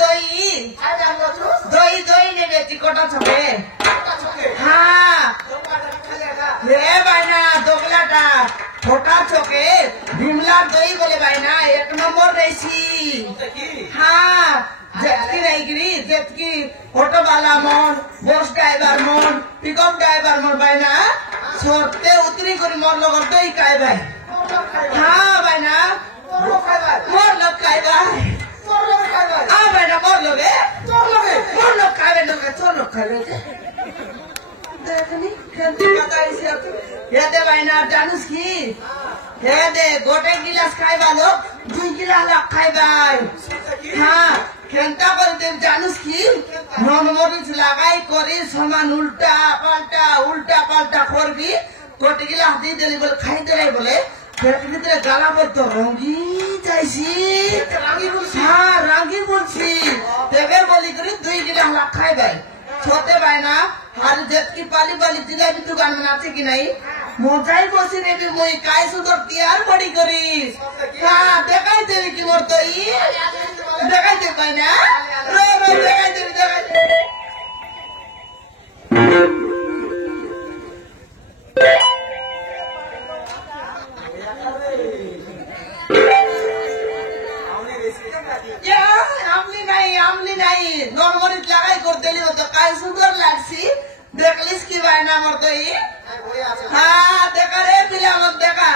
দই দই দই নেবে চিকটা ছকে হ্যাঁ রে বাইনা দোগলাটা ছোটা চোখে বিমলার দই বলে বাইনা 1 নম্বর রেসি হ্যাঁ যেতকি রাইগিরি যেতকি অটোওয়ালা মন বস ড্রাইভার মন পিকআপ ড্রাইভার মন বাইনা সরতে উতরি করে মোর লগর দই খাই ভাই হ্যাঁ বাইনা মোর লোক খাই ভাই বাইনা মোর লগে মোর লোক খাইবে না তোর লোক খাইবে দেখনি খেলতে পাতাইছি হেদে বাইনা জানুস কি হেদে গোটে গিলাস খাইবা লোক 2 গিলাস খাইবাই হ্যাঁ খেলতা করতে জানুস কি নমরিচ লাগাই করি সমান উল্টা পাল্টা করবি গোটে গিলাস দিয়ে দিলি বলে খাইতে লাই বলে পেটের ভিতরে গালা পড়তো রঙি যাইছি হ্যাঁ রাঙ্গি বলছি দেবে বলি করি 2 গিলাস খাইবাই ছোটে বাইনা আর যেতকি পালি জিলাপি দোকান আছে কি নাই মজাই বসে নেবি মই কাই সুন্দর তিয়ার বড়ি করিস হ্যাঁ দেখাই দেবি কি মোর তো দেখাই দেব বাইনা দেখাই দেবি আমলি নাই নরমরিচ লাগাই করতে তো কাই সুন্দর লাগছি দেখলিস কি বাইনা মোর তো হ্যাঁ দেখা রে পিলা আমার দেখা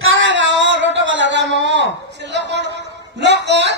Karangao, roto wala ramo. Lokon.